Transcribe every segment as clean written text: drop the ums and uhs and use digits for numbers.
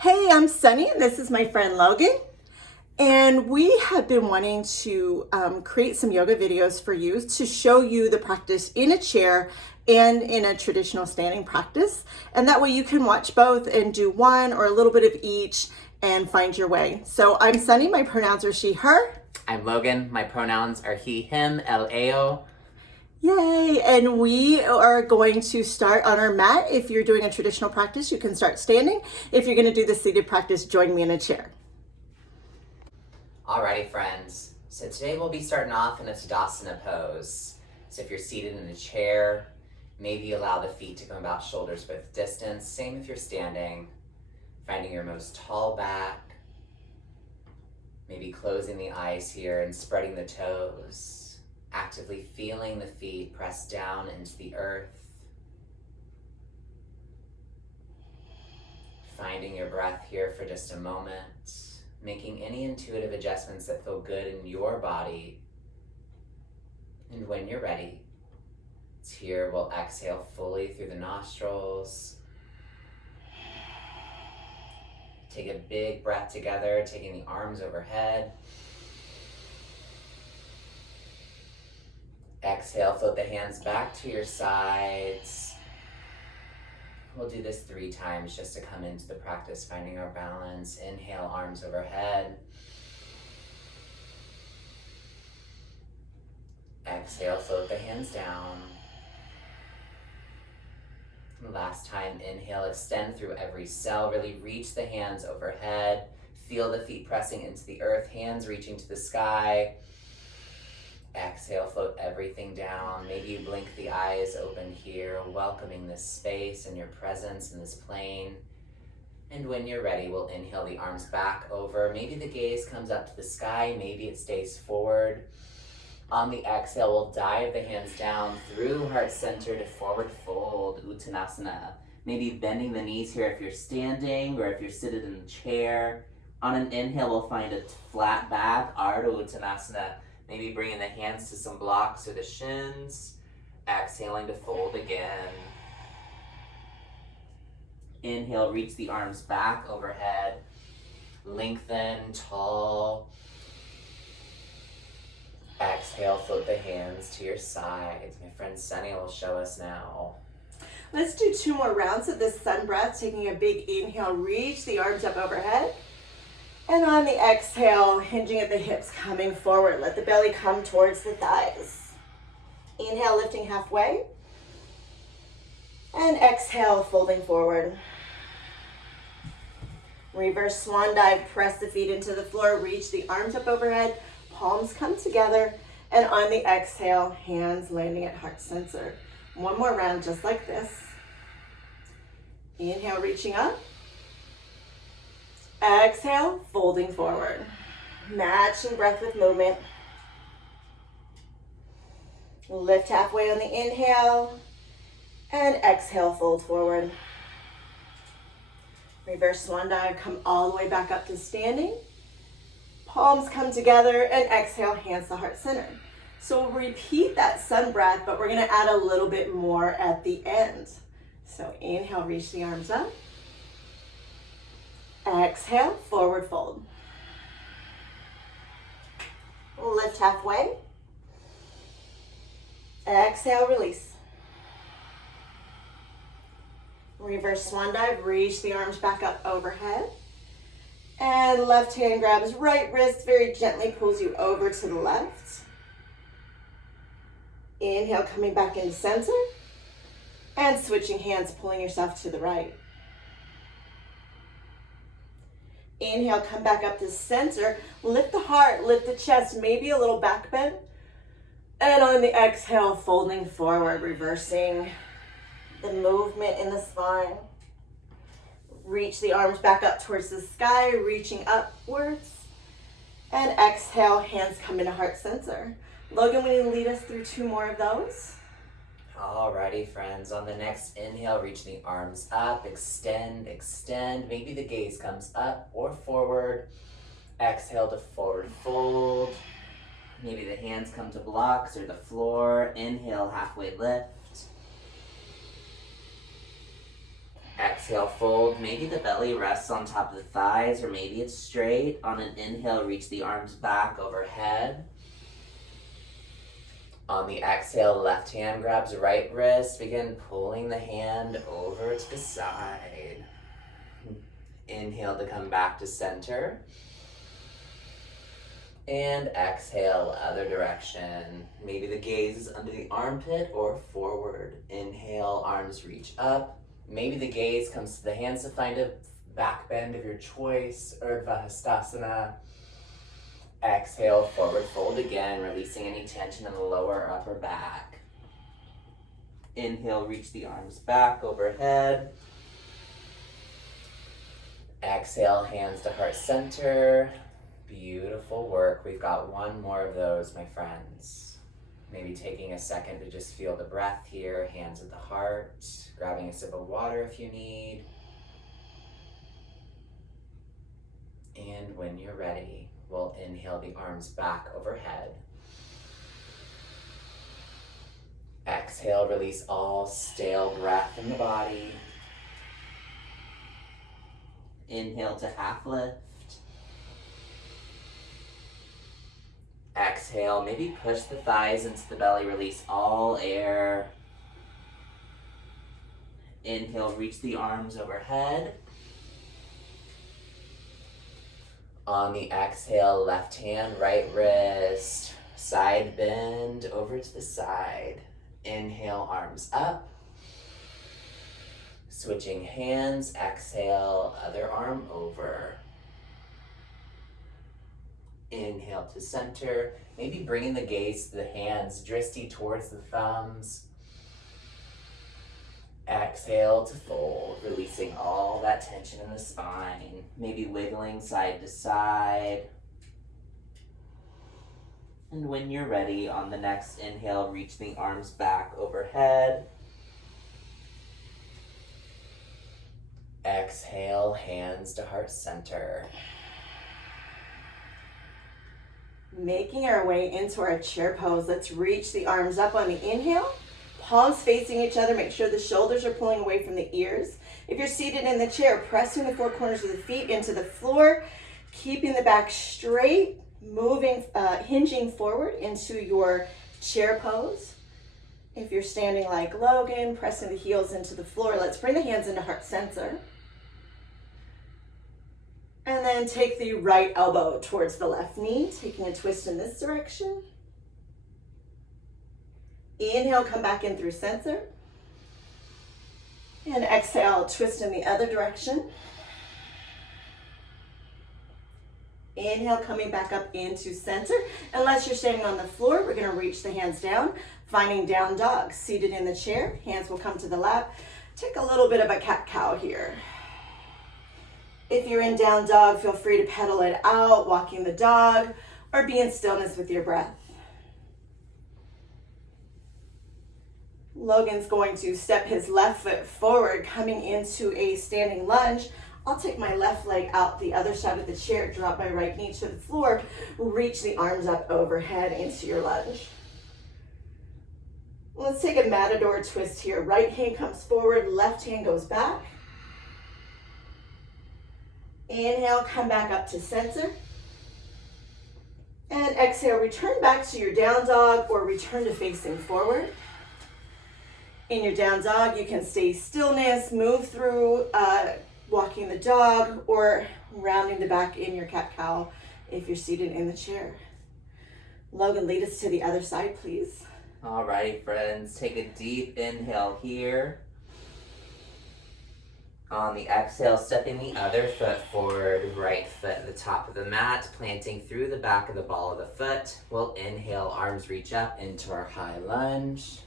Hey, I'm Sunny, and this is my friend Logan. And we have been wanting to create some yoga videos for you to show you the practice in a chair and in a traditional standing practice. And that way you can watch both and do one or a little bit of each and find your way. So I'm Sunny, my pronouns are she, her. I'm Logan, my pronouns are he, him, LAO. Yay! And we are going to start on our mat. If you're doing a traditional practice, you can start standing. If you're going to do the seated practice, join me in a chair. Alrighty, friends. So today we'll be starting off in a Tadasana pose. So if you're seated in a chair, maybe allow the feet to come about shoulders width distance. Same if you're standing. Finding your most tall back. Maybe closing the eyes here and spreading the toes. Actively feeling the feet press down into the earth. Finding your breath here for just a moment. Making any intuitive adjustments that feel good in your body. And when you're ready, it's here we'll exhale fully through the nostrils. Take a big breath together, taking the arms overhead. Exhale, float the hands back to your sides. We'll do this 3 times just to come into the practice, finding our balance. Inhale, arms overhead. Exhale, float the hands down. Last time, inhale, extend through every cell. Really reach the hands overhead. Feel the feet pressing into the earth, hands reaching to the sky. Exhale, float everything down. Maybe you blink the eyes open here, welcoming this space and your presence in this plane. And when you're ready, we'll inhale the arms back over. Maybe the gaze comes up to the sky, maybe it stays forward. On the exhale, we'll dive the hands down through heart center to forward fold, Uttanasana. Maybe bending the knees here if you're standing or if you're seated in the chair. On an inhale, we'll find a flat back, Ardha Uttanasana. Maybe bringing the hands to some blocks or the shins. Exhaling to fold again. Inhale, reach the arms back overhead. Lengthen, tall. Exhale, float the hands to your sides. My friend Sunny will show us now. Let's do 2 more rounds of this sun breath. Taking a big inhale, reach the arms up overhead. And on the exhale, hinging at the hips, coming forward. Let the belly come towards the thighs. Inhale, lifting halfway. And exhale, folding forward. Reverse swan dive, press the feet into the floor, reach the arms up overhead, palms come together. And on the exhale, hands landing at heart center. 1 more round just like this. Inhale, reaching up. Exhale, folding forward. Matching breath with movement. Lift halfway on the inhale. And exhale, fold forward. Reverse swan dive, come all the way back up to standing. Palms come together and exhale, hands to heart center. So we'll repeat that sun breath, but we're gonna add a little bit more at the end. So inhale, reach the arms up. Exhale, forward fold. Lift halfway. Exhale, release. Reverse swan dive, reach the arms back up overhead. And left hand grabs right wrist, very gently pulls you over to the left. Inhale, coming back into center. And switching hands, pulling yourself to the right. Inhale, come back up to center. Lift the heart, lift the chest, maybe a little back bend. And on the exhale, folding forward, reversing the movement in the spine. Reach the arms back up towards the sky, reaching upwards. And exhale, hands come into heart center. Logan, will you lead us through 2 more of those? Alrighty, friends. On the next inhale, reach the arms up, extend, extend. Maybe the gaze comes up or forward. Exhale to forward fold. Maybe the hands come to blocks or the floor. Inhale, halfway lift. Exhale, fold. Maybe the belly rests on top of the thighs, or maybe it's straight. On an inhale, reach the arms back overhead. On the exhale, left hand grabs right wrist. Begin pulling the hand over to the side. Inhale to come back to center. And exhale, other direction. Maybe the gaze is under the armpit or forward. Inhale, arms reach up. Maybe the gaze comes to the hands to find a back bend of your choice, Urdhva Hastasana. Exhale, forward fold again, releasing any tension in the lower or upper back. Inhale, reach the arms back overhead. Exhale, hands to heart center. Beautiful work. We've got one more of those, my friends. Maybe taking a second to just feel the breath here, hands at the heart, grabbing a sip of water if you need. And when you're ready, we'll inhale the arms back overhead. Exhale, release all stale breath in the body. Inhale to half lift. Exhale, maybe push the thighs into the belly, release all air. Inhale, reach the arms overhead. On the exhale, left hand, right wrist, side bend over to the side. Inhale, arms up. Switching hands, exhale, other arm over. Inhale to center, maybe bringing the gaze to the hands, drishti towards the thumbs. Exhale to fold, releasing all that tension in the spine, maybe wiggling side to side. And when you're ready, on the next inhale, reach the arms back overhead. Exhale, hands to heart center. Making our way into our chair pose, let's reach the arms up on the inhale. Palms facing each other, make sure the shoulders are pulling away from the ears. If you're seated in the chair, pressing the four corners of the feet into the floor, keeping the back straight, moving, hinging forward into your chair pose. If you're standing like Logan, pressing the heels into the floor, let's bring the hands into heart center. And then take the right elbow towards the left knee, taking a twist in this direction. Inhale, come back in through center. And exhale, twist in the other direction. Inhale, coming back up into center. Unless you're standing on the floor, we're gonna reach the hands down, finding down dog. Seated in the chair, hands will come to the lap. Take a little bit of a cat-cow here. If you're in down dog, feel free to pedal it out, walking the dog, or be in stillness with your breath. Logan's going to step his left foot forward, coming into a standing lunge. I'll take my left leg out the other side of the chair, drop my right knee to the floor, reach the arms up overhead into your lunge. Let's take a matador twist here. Right hand comes forward, left hand goes back. Inhale, come back up to center. And exhale, return back to your down dog or return to facing forward. In your down dog, you can stay stillness, move through walking the dog, or rounding the back in your cat-cow if you're seated in the chair. Logan, lead us to the other side, please. All right, friends, take a deep inhale here. On the exhale, stepping the other foot forward, right foot at the top of the mat, planting through the back of the ball of the foot. We'll inhale, arms reach up into our high lunge.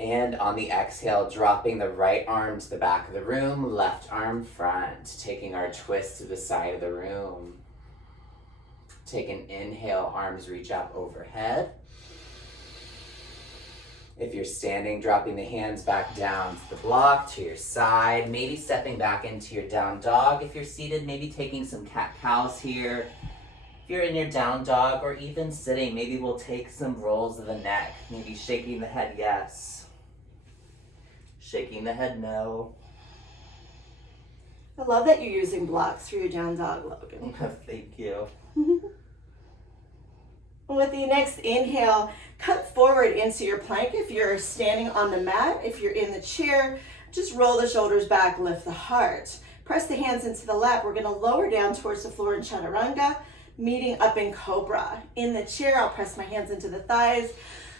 And on the exhale, dropping the right arm to the back of the room, left arm front, taking our twist to the side of the room. Take an inhale, arms reach up overhead. If you're standing, dropping the hands back down to the block, to your side, maybe stepping back into your down dog. If you're seated, maybe taking some cat-cows here. If you're in your down dog or even sitting, maybe we'll take some rolls of the neck, maybe shaking the head yes, Shaking the head no. I love that you're using blocks for your down dog, Logan. Thank you. With the next inhale, come forward into your plank. If you're standing on the mat, if you're in the chair, just roll the shoulders back, lift the heart. Press the hands into the lap. We're gonna lower down towards the floor in chaturanga, meeting up in cobra. In the chair, I'll press my hands into the thighs,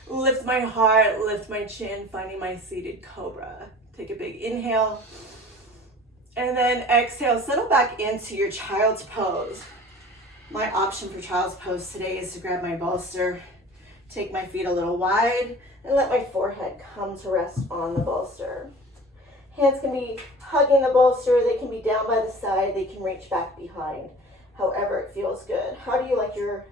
lift my heart, lift my chin, finding my seated cobra. Take a big inhale. And then exhale, settle back into your child's pose. My option for child's pose today is to grab my bolster, take my feet a little wide, and let my forehead come to rest on the bolster. Hands can be hugging the bolster, they can be down by the side, they can reach back behind. However it feels good. How do you like your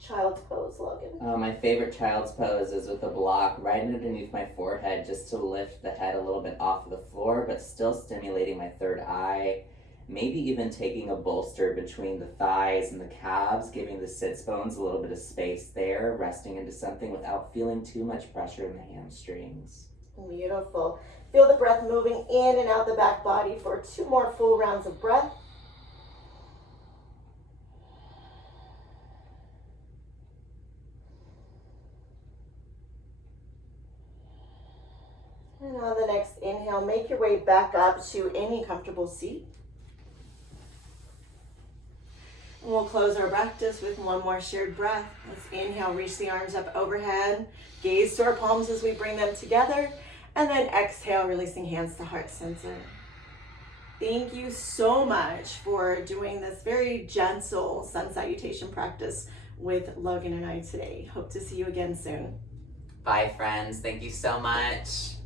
child's pose, Logan? My favorite child's pose is with a block right underneath my forehead, just to lift the head a little bit off of the floor, but still stimulating my third eye. Maybe even taking a bolster between the thighs and the calves, giving the sits bones a little bit of space there, resting into something without feeling too much pressure in the hamstrings. Beautiful. Feel the breath moving in and out the back body for 2 more full rounds of breath. And on the next inhale, make your way back up to any comfortable seat. And we'll close our practice with 1 more shared breath. Let's inhale, reach the arms up overhead, gaze to our palms as we bring them together, and then exhale, releasing hands to heart center. Thank you so much for doing this very gentle sun salutation practice with Logan and I today. Hope to see you again soon. Bye, friends. Thank you so much.